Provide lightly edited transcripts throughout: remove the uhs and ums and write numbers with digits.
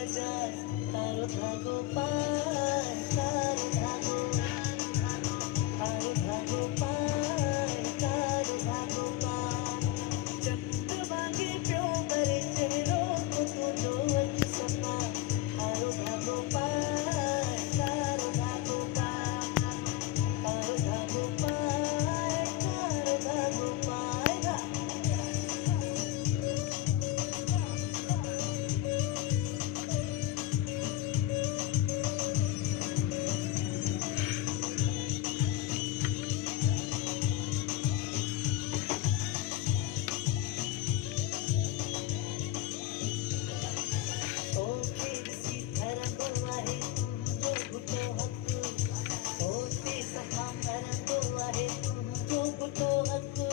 सजाए तारो धागो पाए तारो धागो पाए तारो धागो पाए चंद्रमा के प्यो मरे चेहरो को तो जो अच सपा तारो धागो पाए तारो धागो पाए तारो धागो पाए तारो धागो पाएगा ओ फिर सी धरंगो आहे तुझो गुटो हक्कु ओ ते सफा करंदो आहे तुझो गुटो हक्कु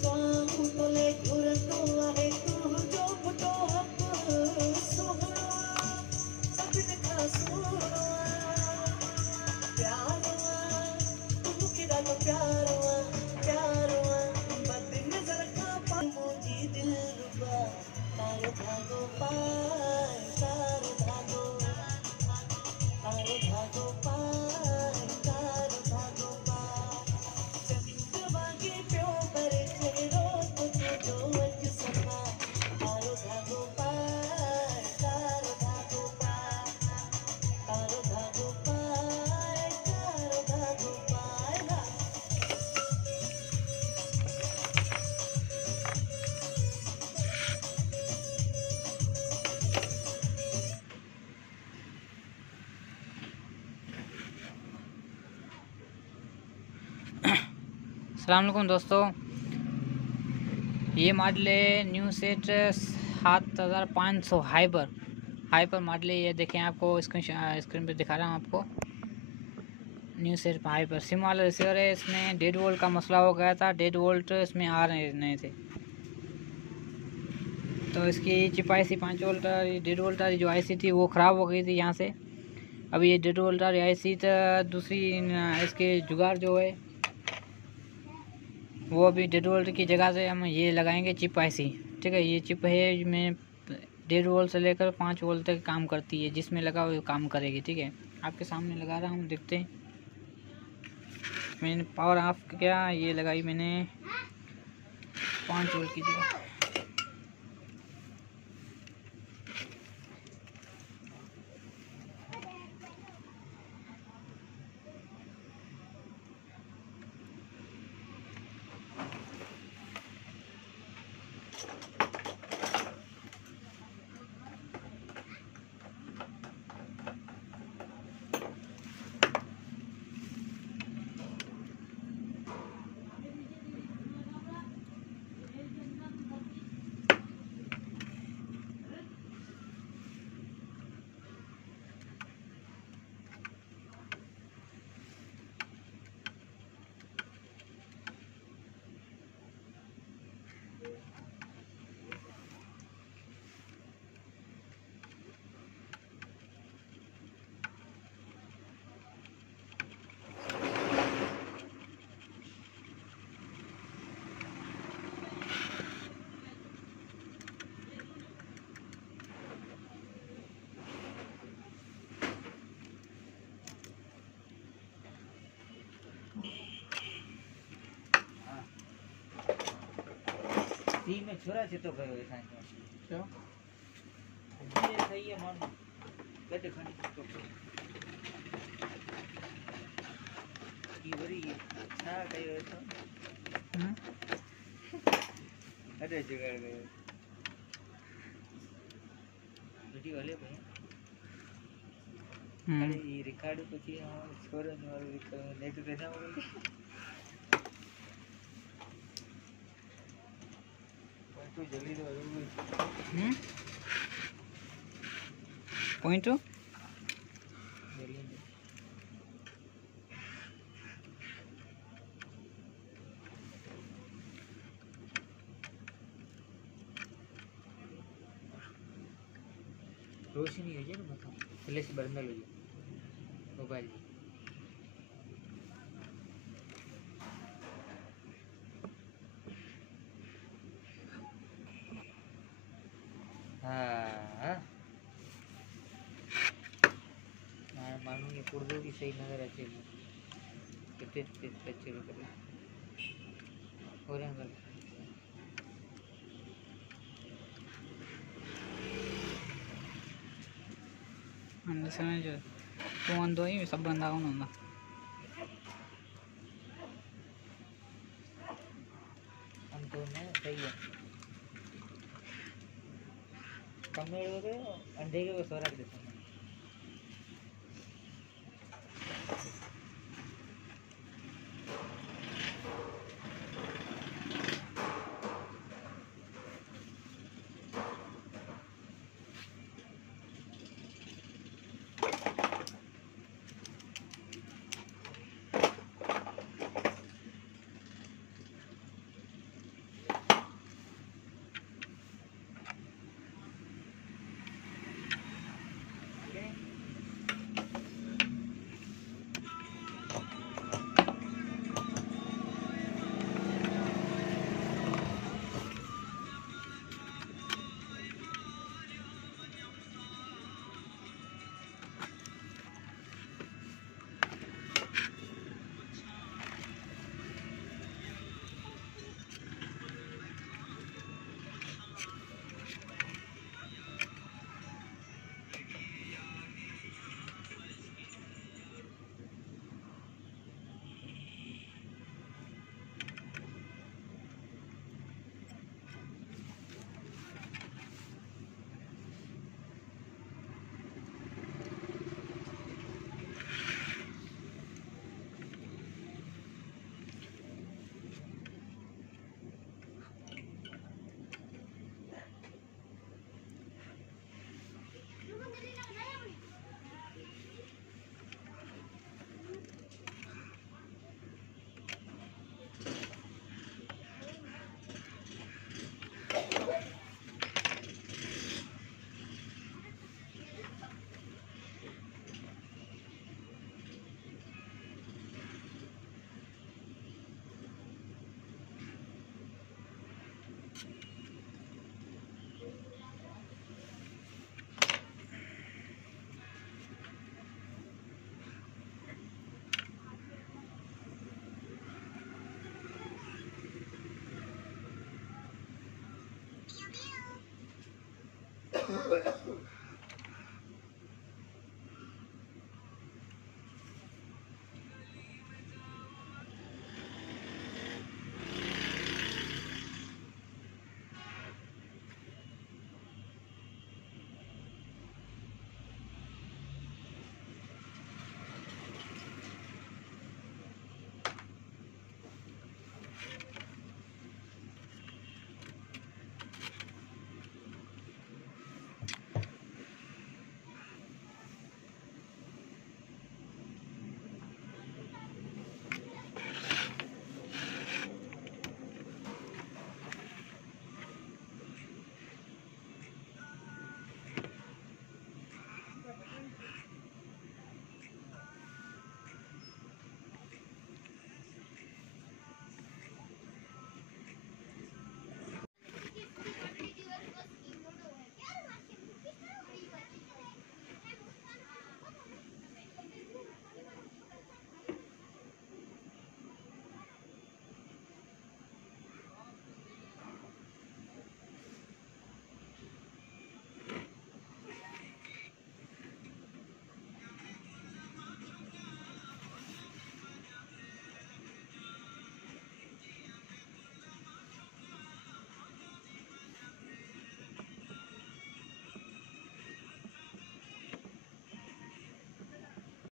स्वाम उतले घुरंदो आहे तुझो गुटो हक्कु सुहिणो सभिनि खां सुहिणो प्यारो तुमखे ॾाढो प्यारो बद नज़र खां पाए मुंहिंजी दिलरुबा तारो धागो पाए तारो धागो पाए तारो धागो पाए चंद्रमा के प्यो मरे चेहरो को तुझो अच सपा तारो धागो पाए तारो धागो पाए तारो धागो पाए तारो धागो पाएगा अस्सलाम वालेकुम दोस्तों, ये मॉडल है न्यू सेट 7500 हाइपर मॉडल है। ये देखें, आपको स्क्रीन पे दिखा रहा हूँ आपको। न्यू सेट हाइपर सिम वाला रिसीवर है। इसमें 1.5 वोल्ट का मसला हो गया था, 1.5 वोल्ट इसमें आ रहे थे, तो इसकी चिप IC 5 वोल्ट 1.5 वोल्ट वाली जो IC थी वो ख़राब हो गई थी यहाँ से। अभी ये 1.5 वोल्ट वाली IC दूसरी इसके जुगाड़ जो है वो अभी 1.5 वोल्ट की जगह से हम ये लगाएंगे चिप IC। ठीक है, ये चिप है में 1.5 वोल्ट से लेकर 5 वोल्ट तक काम करती है, जिसमें लगा वो काम करेगी। ठीक है, आपके सामने लगा रहा हूँ, देखते हैं। मैंने पावर ऑफ किया, ये लगाई मैंने 5 वोल्ट की जगह। ती में छोरा से तो गयो है क्या ये सही है मान गड्ढे खंड तो की वरी ना कयो तो अरे जगड़ गयो वीडियो ले भाई अरे ये रिकॉर्ड तो किया छोरा ने और नेट पे ना हो तो जल्दी तो पॉइंट रोशनी हो जाए ना, मतलब फ्लैश बंद हो जाए मोबाइल की। हाँ कानूनी पुर्दो भी सही नजर अच्छे कितने अच्छे करे और अंदर अंदर जो तो अंदो ही सब बंदा कौन होगा अंतो में सही है कमेड़ वगैरह अंडे के बस रख देता हूँ